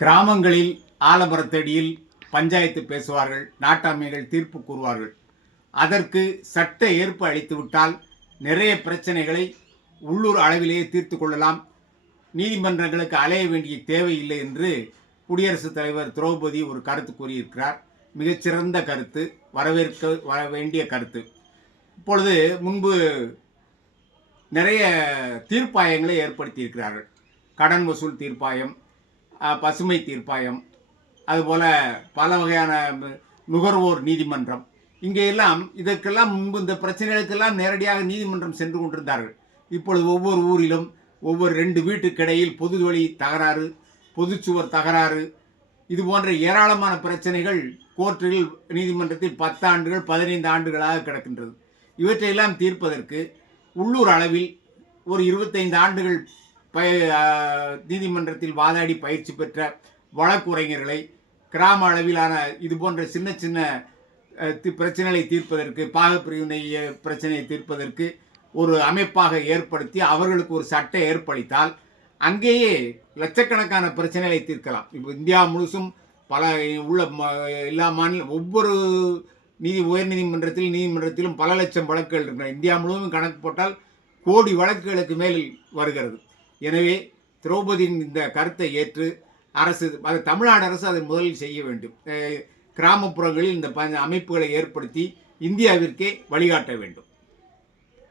கிராமங்களில் ஆலமரத்தடியில் பஞ்சாயத்து பேசுவார்கள், நாட்டாமைகள் தீர்ப்பு கூறுவார்கள். அதற்கு சட்ட ஏற்பு அளித்துவிட்டால் நிறைய பிரச்சனைகளை உள்ளூர் அளவிலேயே தீர்த்து கொள்ளலாம், நீதிமன்றங்களுக்கு அலைய வேண்டிய தேவையில்லை என்று குடியரசுத் தலைவர் திரௌபதி ஒரு கருத்து கூறியிருக்கிறார். மிகச்சிறந்த கருத்து, வர வேண்டிய கருத்து. இப்பொழுது முன்பு நிறைய தீர்ப்பாயங்களை ஏற்படுத்தியிருக்கிறார்கள். கடன் வசூல் தீர்ப்பாயம், பசுமை தீர்ப்பாயம், அதுபோல் பல வகையான நுகர்வோர் நீதிமன்றம். இங்கே எல்லாம் இதற்கெல்லாம் முன்பு இந்த பிரச்சனைகளுக்கெல்லாம் நேரடியாக நீதிமன்றம் சென்று கொண்டிருந்தார்கள். இப்பொழுது ஒவ்வொரு ஊரிலும் ஒவ்வொரு 2 வீட்டுக்கிடையில் பொது வழி தகராறு, பொதுச்சுவர் தகராறு, இது போன்ற ஏராளமான பிரச்சனைகள் கோர்ட்டில், நீதிமன்றத்தில் 10 ஆண்டுகள் 15 ஆண்டுகளாக கிடக்கின்றது. இவற்றையெல்லாம் தீர்ப்பதற்கு உள்ளூர் அளவில் ஒரு 25 ஆண்டுகள் நீதிமன்றத்தில் வாதாடி பயிற்சி பெற்ற வழக்குரைஞர்களை கிராம அளவிலான இது போன்ற சின்ன சின்ன பிரச்சனைகளை தீர்ப்பதற்கு, பாகப்பிரிவினை பிரச்சனையை தீர்ப்பதற்கு ஒரு அமைப்பாக ஏற்படுத்தி அவர்களுக்கு ஒரு சட்ட ஏற்பளித்தால் அங்கேயே லட்சக்கணக்கான பிரச்சனைகளை தீர்க்கலாம். இப்போ இந்தியா முழுசும் பல உள்ள எல்லா ஒவ்வொரு நீதிமன்றத்திலும் பல லட்சம் வழக்குகள் இருக்கின்றன. இந்தியா முழுவதும் கணக்கு போட்டால் கோடி வழக்குகளுக்கு மேல் வருகிறது. எனவே திரௌபதியின் இந்த கருத்தை ஏற்று அரசு, அது தமிழ்நாடு அரசு அதை முதலில் செய்ய வேண்டும். கிராமப்புறங்களில் இந்த அமைப்புகளை ஏற்படுத்தி இந்தியாவிற்கே வழிகாட்ட வேண்டும்.